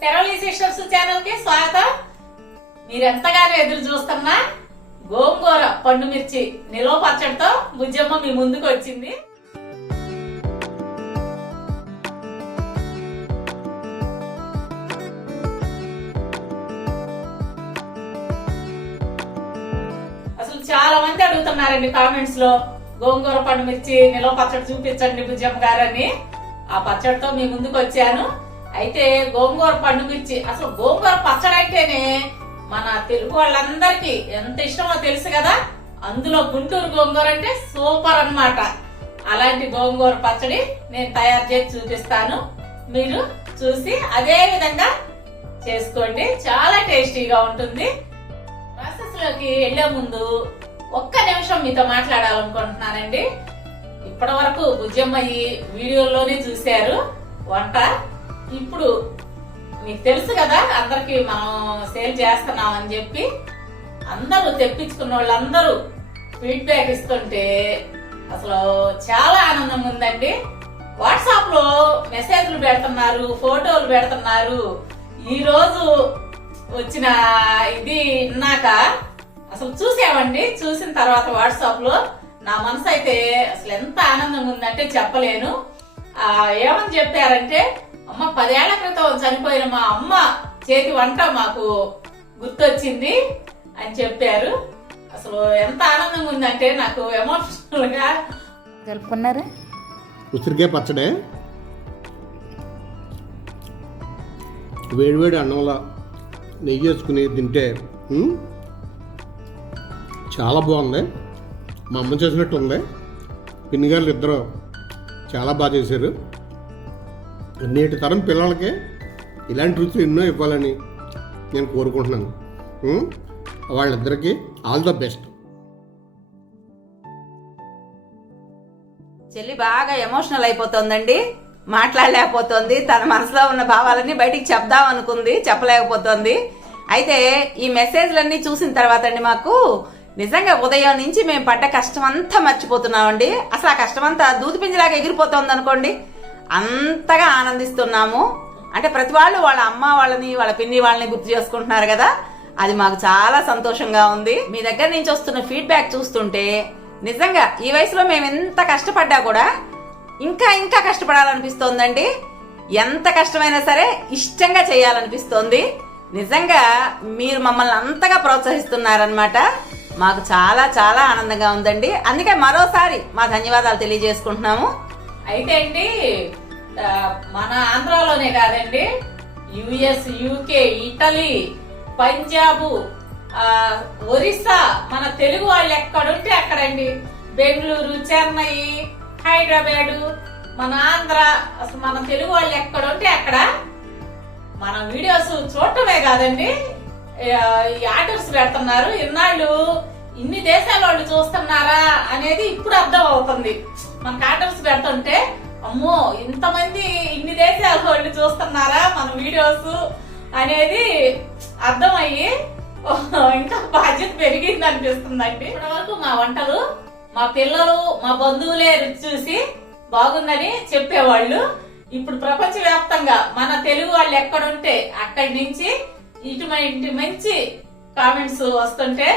తెరవలి sisters ఛానల్కి స్వాగతం. మీరెంతగానో ఎదురు చూస్తున్నా గోంగూర పండు మిర్చి నిలవ పచ్చడితో బుజ్జమ్మ మీ ముందుకు వచ్చింది. అసలు చాలా మంది అడుగుతున్నారండి కామెంట్స్లో గోంగూర పండు మిర్చి నిలవ పచ్చడి చూపించండి బుజ్జమ్మ గారని. ఆ పచ్చడితో మీ ముందుకు వచ్చాను. అయితే గోంగూర పండు మిర్చి అసలు గోంగూర పచ్చడి అంటేనే మన తెలుగు వాళ్ళందరికీ ఎంత ఇష్టమో తెలుసు కదా? అందులో గుంటూరు గోంగూర అంటే సూపర్ అన్నమాట. అలాంటి గోంగూర పచ్చడి నేను తయారు చేసి చూపిస్తాను. మీరు చూసి అదే విధంగా చేసుకోండి. చాలా టేస్టీగా ఉంటుంది. ప్రాసెస్లోకి వెళ్ళే ముందు ఒక్క నిమిషం మీతో మాట్లాడాలనుకుంటున్నానండి. ఇప్పటి వరకు బుజ్జమ్మయ్యి వీడియోలోనే చూశారు. వంట ఇప్పుడు మీకు తెలుసు కదా అందరికి మనం సేల్ చేస్తున్నాం అని చెప్పి అందరూ తెప్పించుకున్న వాళ్ళందరూ ఫీడ్బ్యాక్ ఇస్తుంటే అసలు చాలా ఆనందం ఉందండి. వాట్సాప్లో మెసేజ్లు పెడుతున్నారు ఫోటోలు పెడుతున్నారు. ఈ రోజు వచ్చిన ఇది విన్నాక అసలు చూసామండి చూసిన తర్వాత వాట్సాప్లో నా మనసు అయితే అసలు ఎంత ఆనందంగా ఉందంటే చెప్పలేను. ఏమని చెప్పారంటే అమ్మ పదేళ్ళ క్రితం చనిపోయిన మా అమ్మ చేతి వంట మాకు గుర్తొచ్చింది అని చెప్పారు. అసలు ఎంత ఆనందంగా ఉందంటే నాకు ఎమోషనల్గా కలుపుకున్నారా ఉసిరికాయ పచ్చడే వేడివేడి అన్నంలో నెయ్యి వేసుకుని తింటే చాలా బాగుంది. మా అమ్మ చేసినట్టు ఉంది పిన్నిగారులు ఇద్దరు చాలా బాగా చేశారు. నేటి తరం పిల్లలకి ఇలాంటి రుచులు ఎన్నో ఇవ్వాలని నేను కోరుకుంటున్నాను. వాళ్ళిద్దరికీ ఆల్ ద బెస్ట్. చెల్లి బాగా ఎమోషనల్ అయిపోతుందండి. మాట్లాడలేకపోతుంది. తన మనసులో ఉన్న భావాలన్నీ బయటికి చెప్దాం అనుకుంది. చెప్పలేకపోతుంది. అయితే ఈ మెసేజ్లన్నీ చూసిన తర్వాత అండి మాకు నిజంగా ఉదయం నుంచి మేము పడ్డ కష్టం అంతా మర్చిపోతున్నామండి. అసలు ఆ కష్టం అంతా దూది పింజలాగా ఎగిరిపోతుంది అనుకోండి అంతగా ఆనందిస్తున్నాము. అంటే ప్రతి వాళ్ళు వాళ్ళ అమ్మ వాళ్ళని వాళ్ళ పిన్ని వాళ్ళని గుర్తు చేసుకుంటున్నారు కదా. అది మాకు చాలా సంతోషంగా ఉంది. మీ దగ్గర నుంచి వస్తున్న ఫీడ్బ్యాక్ చూస్తుంటే నిజంగా ఈ వయసులో మేము ఎంత కష్టపడ్డా కూడా ఇంకా ఇంకా కష్టపడాలనిపిస్తోందండి. ఎంత కష్టమైనా సరే ఇష్టంగా చేయాలనిపిస్తోంది. నిజంగా మీరు మమ్మల్ని అంతగా ప్రోత్సహిస్తున్నారనమాట మాకు చాలా చాలా ఆనందంగా ఉందండి. అందుకే మరోసారి మా ధన్యవాదాలు తెలియజేసుకుంటున్నాము. అయితే అండి మన ఆంధ్రాలోనే కాదండి. US UK Italy Punjab Orissa మన తెలుగు వాళ్ళు ఎక్కడుంటే అక్కడండి. బెంగళూరు చెన్నై హైదరాబాద్ మన ఆంధ్ర అసలు మన తెలుగు వాళ్ళు ఎక్కడుంటే అక్కడ మన వీడియోస్ చూడటమే కాదండి. ఈ ఆర్డర్స్ పెడుతున్నారు. ఇన్నాళ్ళు ఇన్ని దేశాల వాళ్ళు చూస్తున్నారా అనేది ఇప్పుడు అర్థం అవుతుంది. మనకు ఆర్డర్స్ పెడుతుంటే అమ్మో ఇంతమంది ఇన్ని దేశాల వాళ్ళు చూస్తున్నారా మన వీడియోస్ అనేది అర్థమయ్యి ఇంకా బాధ్యత పెరిగింది అనిపిస్తుందండి. ఇప్పటి వరకు మా వంటలు మా పిల్లలు మా బంధువులే రుచి చూసి బాగుందని చెప్పేవాళ్ళు. ఇప్పుడు ప్రపంచవ్యాప్తంగా మన తెలుగు వాళ్ళు ఎక్కడుంటే అక్కడి నుంచి ఇటువంటి మంచి కామెంట్స్ వస్తుంటే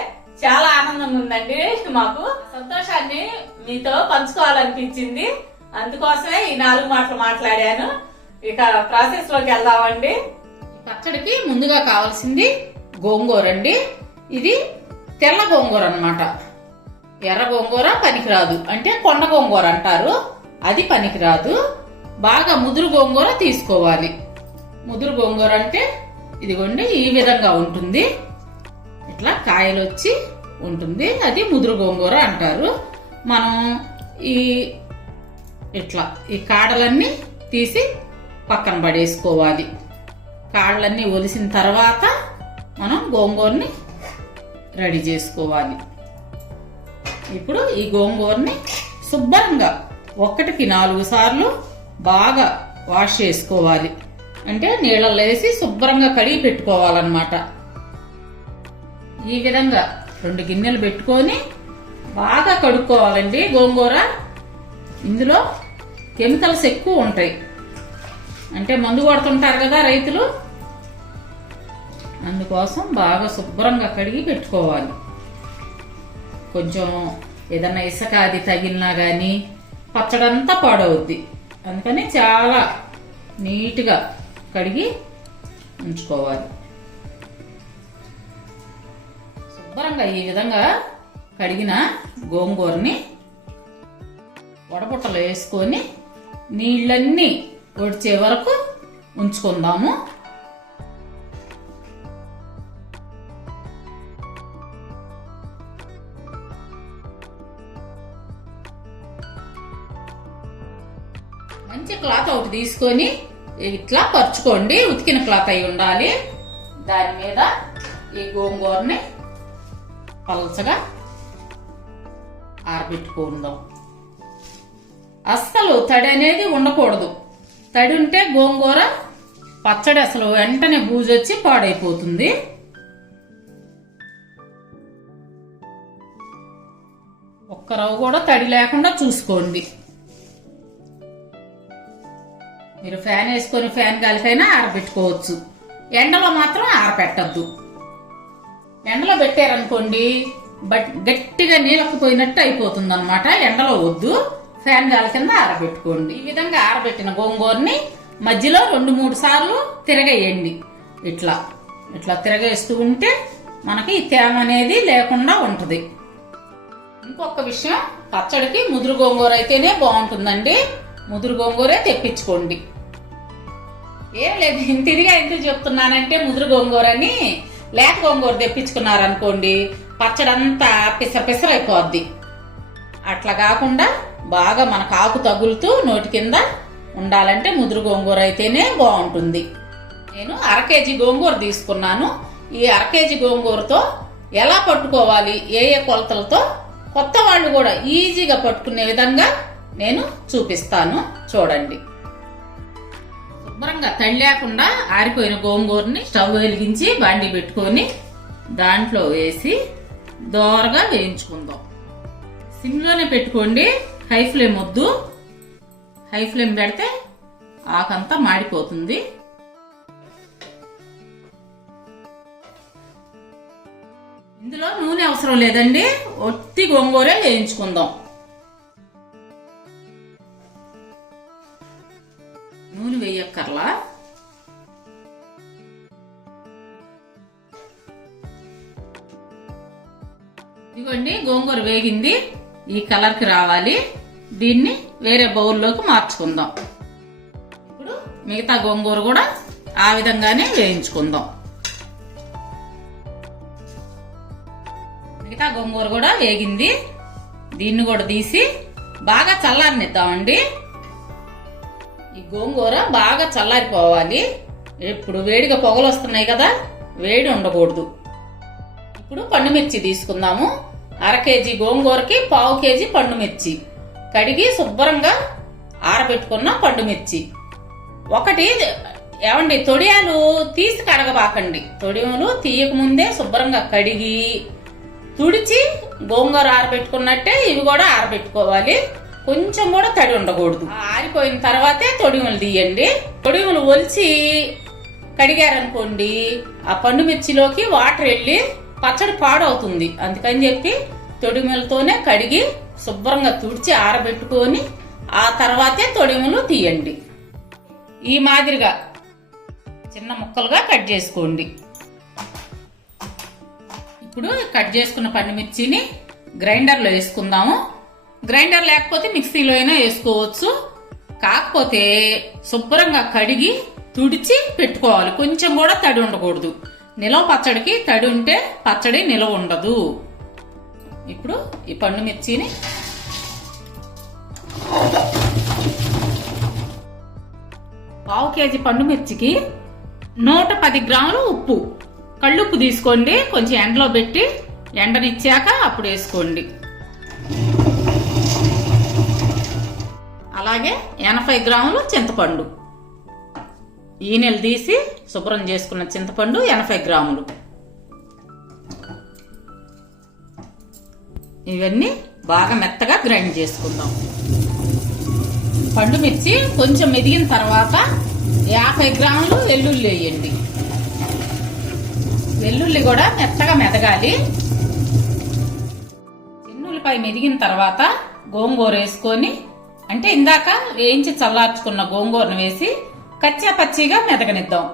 చాలా ఆనందంగా ఉందండి మాకు. సంతోషాన్ని మీతో పంచుకోవాలనిపించింది. అందుకోసమే ఈ నాలుగు మాటలు మాట్లాడాను. ఇక ప్రాసెస్లోకి వెళ్దామండి. పచ్చడికి ముందుగా కావాల్సింది గోంగూర అండి. ఇది తెల్ల గోంగూర అన్నమాట. ఎర్ర గోంగూర పనికిరాదు. అంటే కొండ గోంగూర అంటారు. అది పనికిరాదు. బాగా ముదురు గోంగూర తీసుకోవాలి. ముదురు గోంగూర అంటే ఇదిగోండి ఈ విధంగా ఉంటుంది. ఇట్లా కాయలు వచ్చి ఉంటుంది. అది ముదురు గోంగూర అంటారు. మనం ఈ ఇట్లా ఈ కాడలన్నీ తీసి పక్కన పడేసుకోవాలి. కాడలన్నీ ఒలిసిన తర్వాత మనం గోంగూరని రెడీ చేసుకోవాలి. ఇప్పుడు ఈ గోంగూరని శుభ్రంగా ఒకటికి నాలుగు సార్లు బాగా వాష్ చేసుకోవాలి. అంటే నీళ్ళల్లో వేసి శుభ్రంగా కడిగి పెట్టుకోవాలన్నమాట. ఈ విధంగా రెండు గిన్నెలు పెట్టుకొని బాగా కడుక్కోవాలండి గోంగూర. ఇందులో కెమికల్స్ ఎక్కువ ఉంటాయి. అంటే మందు కొడుతుంటారు కదా రైతులు. అందుకోసం బాగా శుభ్రంగా కడిగి పెట్టుకోవాలి. కొంచెం ఏదన్నా ఇసుక అది తగిలినా కానీ పచ్చడంతా పాడవుద్ది. అందుకని చాలా నీట్గా కడిగి ఉంచుకోవాలి. శుభ్రంగా ఈ విధంగా కడిగిన గోంగూరని వడబుట్టలో వేసుకొని నీళ్ళన్నీ ఒడిచే వరకు ఉంచుకుందాము. మంచి క్లాత్ ఒకటి తీసుకొని ఇట్లా పరుచుకోండి. ఉతికిన క్లాత్ అయి ఉండాలి. దాని మీద ఈ గోంగూరని పలచగా ఆరబెట్టుకుందాం. అస్సలు తడి అనేది ఉండకూడదు. తడి ఉంటే గోంగూర పచ్చడి అసలు వెంటనే బూజొచ్చి పాడైపోతుంది. ఒక్క రవ్వ కూడా తడి లేకుండా చూసుకోండి. మీరు ఫ్యాన్ వేసుకొని ఫ్యాన్ గాలికైనా ఆరబెట్టుకోవచ్చు. ఎండలో మాత్రం ఆరపెట్టద్దు ఎండలో పెట్టారనుకోండి బట్ గట్టిగా నీలకపోయినట్టు అయిపోతుంది అనమాట ఎండలో వద్దు. ఫ్యాన్ గాలి కింద ఆరబెట్టుకోండి. ఈ విధంగా ఆరబెట్టిన గోంగూరని మధ్యలో రెండు మూడు సార్లు తిరగేయండి. ఇట్లా ఇట్లా తిరగేస్తూ ఉంటే మనకి తేమ అనేది లేకుండా ఉంటుంది. ఇంకొక విషయం పచ్చడికి ముదురు గోంగూర అయితేనే బాగుంటుందండి. ముదురు గోంగూరే తెప్పించుకోండి. ఏం లేదు ఇంత ఎందుకు చెప్తున్నానంటే ముదురు గోంగూరని లేత గోంగూర తెప్పించుకున్నారనుకోండి పచ్చడంతా పిస పిసరైపోద్ది. అట్లా కాకుండా బాగా మనకు ఆకు తగులుతూ నోటి కింద ఉండాలంటే ముదురు గోంగూర అయితేనే బాగుంటుంది. నేను అర కేజీ గోంగూర తీసుకున్నాను. ఈ అర కేజీ గోంగూరతో ఎలా పట్టుకోవాలి? ఏ ఏ కొలతలతో? కొత్త వాళ్ళు కూడా ఈజీగా పట్టుకునే విధంగా నేను చూపిస్తాను. చూడండి. శుభ్రంగా తడి లేకుండా ఆరిపోయిన గోంగూరని స్టవ్ వెలిగించి బండి పెట్టుకొని దాంట్లో వేసి దోరగా వేయించుకుందాం. సిమ్లోనే పెట్టుకోండి. హై ఫ్లేమ్ వద్దు. హై ఫ్లేమ్ పెడితే ఆకంతా మాడిపోతుంది. ఇందులో నూనె అవసరం లేదండి. ఒత్తి గోంగూరే వేయించుకుందాం. నూనె వేయక్కర్లా. ఇదిగోండి గోంగూర వేగింది. ఈ కలర్కి రావాలి. దీన్ని వేరే బౌల్లోకి మార్చుకుందాం. ఇప్పుడు మిగతా గోంగూర కూడా ఆ విధంగానే వేయించుకుందాం. మిగతా గోంగూర కూడా వేగింది. దీన్ని కూడా తీసి బాగా చల్లారనిద్దామండి. ఈ గోంగూర బాగా చల్లారిపోవాలి. ఇప్పుడు వేడిగా పొగలు వస్తున్నాయి కదా వేడి ఉండకూడదు. ఇప్పుడు పండుమిర్చి తీసుకుందాము. అర కేజీ గోంగూరకి పావు కేజీ పండుమిర్చి. కడిగి శుభ్రంగా ఆరబెట్టుకున్న పండుమిర్చి. ఒకటి ఏమండి తొడియాలు తీసి కడగబాకండి. తొడియాలు తీయక ముందే శుభ్రంగా కడిగి తుడిచి గోంగూర ఆరబెట్టుకున్నట్టే ఇవి కూడా ఆరబెట్టుకోవాలి. కొంచెం కూడా తడి ఉండకూడదు. ఆరిపోయిన తర్వాతే తొడిములు తీయండి. తొడిములు ఒలిచి కడిగారనుకోండి ఆ పండు మిర్చిలోకి వాటర్ వెళ్ళి పచ్చడి పాడవుతుంది. అందుకని చెప్పి తొడిములతోనే కడిగి శుభ్రంగా తుడిచి ఆరబెట్టుకొని ఆ తర్వాతే తొడిములు తీయండి. ఈ మాదిరిగా చిన్న ముక్కలుగా కట్ చేసుకోండి. ఇప్పుడు కట్ చేసుకున్న పండుమిర్చిని గ్రైండర్లో వేసుకుందాము. గ్రైండర్ లేకపోతే మిక్సీలో అయినా వేసుకోవచ్చు. కాకపోతే శుభ్రంగా కడిగి తుడిచి పెట్టుకోవాలి. కొంచెం కూడా తడి ఉండకూడదు. నిలవ పచ్చడికి తడి ఉంటే పచ్చడి నిలవ ఉండదు. ఇప్పుడు ఈ పండు మిర్చిని పావు కేజీ పండు మిర్చికి నూట పది గ్రాములు ఉప్పు. కళ్ళుప్పు తీసుకోండి. కొంచెం ఎండలో పెట్టి ఎండనిచ్చాక అప్పుడు వేసుకోండి. అలాగే ఎనభై గ్రాములు చింతపండు. ఈనెలు తీసి శుభ్రం చేసుకున్న చింతపండు ఎనభై గ్రాములు. ఇవన్నీ బాగా మెత్తగా గ్రైండ్ చేసుకుందాం. పండు మిర్చి కొంచెం మెదిగిన తర్వాత యాభై గ్రాములు వెల్లుల్లి వేయండి. వెల్లుల్లి కూడా మెత్తగా మెదగాలి. చిన్నులపై మెదిగిన తర్వాత గోంగూర వేసుకొని అంటే ఇందాక వేయించి చల్లార్చుకున్న గోంగూరను వేసి కచ్చా పచ్చిగా మెదగనిద్దాం.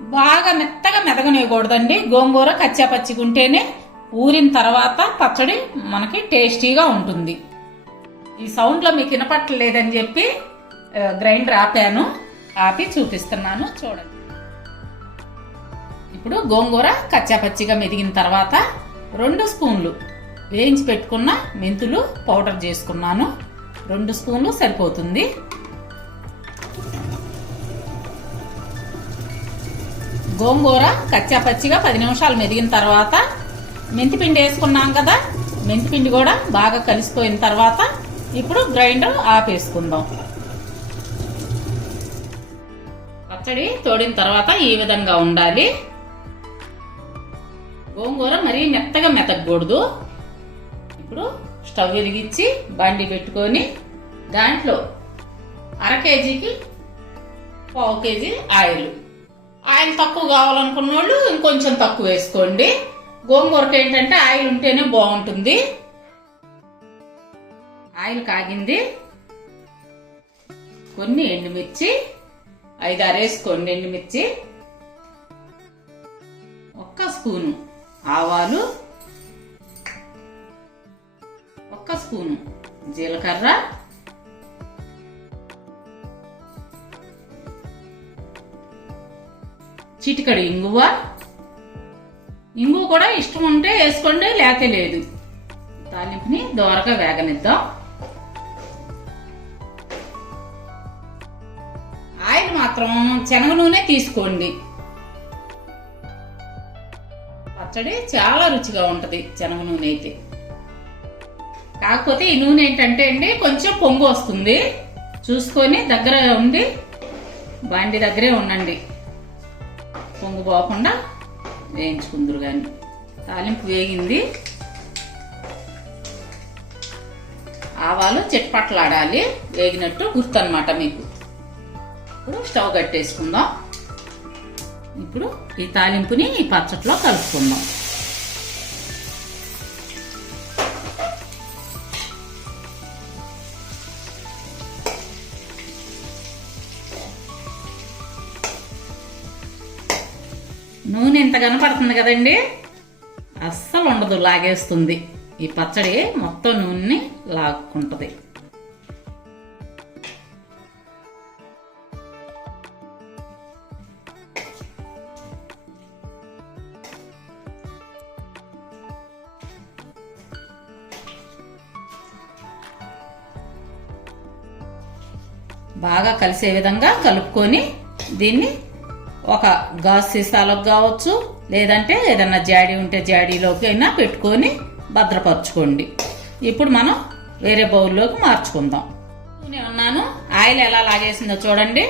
బాగా మెత్తగా మెదగనివ్వకూడదండి. గోంగూర కచ్చా పచ్చిగా ఉంటేనే ఊరిన తర్వాత పచ్చడి మనకి టేస్టీగా ఉంటుంది. ఈ సౌండ్లో మీకు వినపట్టలేదని చెప్పి గ్రైండర్ ఆపాను ఆపి చూపిస్తున్నాను చూడండి. ఇప్పుడు గోంగూర కచ్చాపచ్చిగా మెదిగిన తర్వాత రెండు స్పూన్లు వేయించి పెట్టుకున్న మెంతులు పౌడర్ చేసుకున్నాను. రెండు స్పూన్లు సరిపోతుంది. గోంగూర కచ్చా పచ్చిగా పది నిమిషాలు మెదిగిన తర్వాత మెంతిపిండి వేసుకున్నాం కదా మెంతిపిండి కూడా బాగా కలిసిపోయిన తర్వాత ఇప్పుడు గ్రైండర్ ఆపేసుకుందాం. పచ్చడి తోడిన తర్వాత ఈ విధంగా ఉండాలి. గోంగూర మరీ మెత్తగా మెతకూడదు ఇప్పుడు స్టవ్ వెలిగించి బండి పెట్టుకొని దాంట్లో అర కేజీకి పావు కేజీ ఆయిల్. ఆయిల్ తక్కువ కావాలనుకున్న వాళ్ళు ఇంకొంచెం తక్కువ వేసుకోండి. గోంగూరకు ఏంటంటే ఆయిల్ ఉంటేనే బాగుంటుంది. ఆయిల్ కాగింది. కొన్ని ఎండుమిర్చి ఐదు వేసుకోండి ఎండుమిర్చి. ఒక్క స్పూను ఆవాలు. ఒక్క స్పూను జీలకర్ర. చిటికడు ఇంగువ. ఇంగు కూడా ఇష్టం ఉంటే వేసుకోండి లేక లేదు. తాలింపుని దోరగా వేగనిద్దాం. ఆయిల్ మాత్రం శనగ నూనె తీసుకోండి. పచ్చడి చాలా రుచిగా ఉంటది శనగ నూనె అయితే. కాకపోతే ఈ నూనె ఏంటంటే అండి కొంచెం పొంగు వస్తుంది. చూసుకొని దగ్గర ఉండి బండి దగ్గరే ఉండండి. పొంగు పోకుండా వేయించుకుందరు కానీ తాలింపు వేగింది. ఆవాలు చెట్పట్లాడాలి. వేగినట్టు గుర్తు అనమాట మీకు. ఇప్పుడు స్టవ్ కట్టేసుకుందాం. ఇప్పుడు ఈ తాలింపుని ఈ పచ్చట్లో కలుపుకుందాం. ఇంత కనపడుతుంది కదండి? అస్సలు ఉండదు లాగేస్తుంది. ఈ పచ్చడి మొత్తం నూనెని లాక్కుంటుంది. బాగా కలిసే విధంగా కలుపుకొని దీన్ని ఒక గాజు సీసాలకు కావచ్చు లేదంటే ఏదన్నా జాడీ ఉంటే జాడీలోకి అయినా పెట్టుకొని భద్రపరచుకోండి. ఇప్పుడు మనం వేరే బౌల్లోకి మార్చుకుందాం. నూనె ఉన్నాను ఆయిల్ ఎలా లాగేసిందో చూడండి.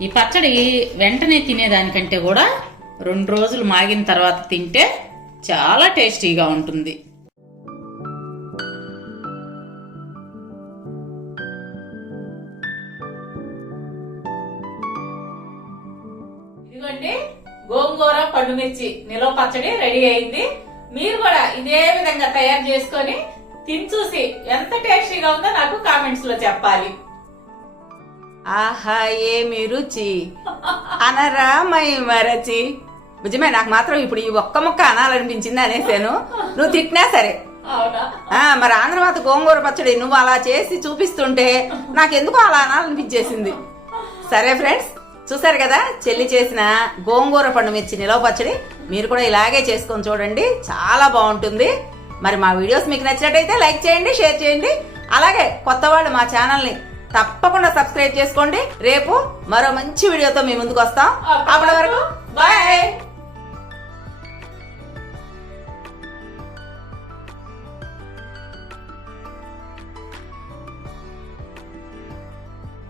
ఈ పచ్చడి వెంటనే తినేదానికంటే కూడా రెండు రోజులు మాగిన తర్వాత తింటే చాలా టేస్టీగా ఉంటుంది. గోంగూర పండుమిర్చి నిలవ పచ్చడి రెడీ అయింది. మీరు కూడా ఇదే విధంగా తయారు చేసుకొని తిని చూసి ఎంత టేస్టీగా ఉందో నాకు కామెంట్స్లో చెప్పాలి. ఆహా ఏమి రుచి? అనరామై మరచి నిజమే నాకు మాత్రం ఇప్పుడు ఈ ఒక్క ముక్క అనాలనిపించింది అనేసాను. నువ్వు తిట్టినా సరే. మరి ఆంధ్రవాత గోంగూర పచ్చడి నువ్వు అలా చేసి చూపిస్తుంటే నాకెందుకో అలా అనాలనిపించేసింది. సరే ఫ్రెండ్స్ చూసారు కదా? చెల్లి చేసిన గోంగూర పండు మిర్చి నిలవ పచ్చడి మీరు కూడా ఇలాగే చేసుకొని చూడండి. చాలా బాగుంటుంది. మరి మా వీడియోస్ మీకు నచ్చినట్టయితే లైక్ చేయండి షేర్ చేయండి. అలాగే కొత్త వాళ్ళు మా ఛానల్ని తప్పకుండా సబ్స్క్రైబ్ చేసుకోండి. రేపు మరో మంచి వీడియోతో మీ ముందుకు వస్తాం. అప్పటి వరకు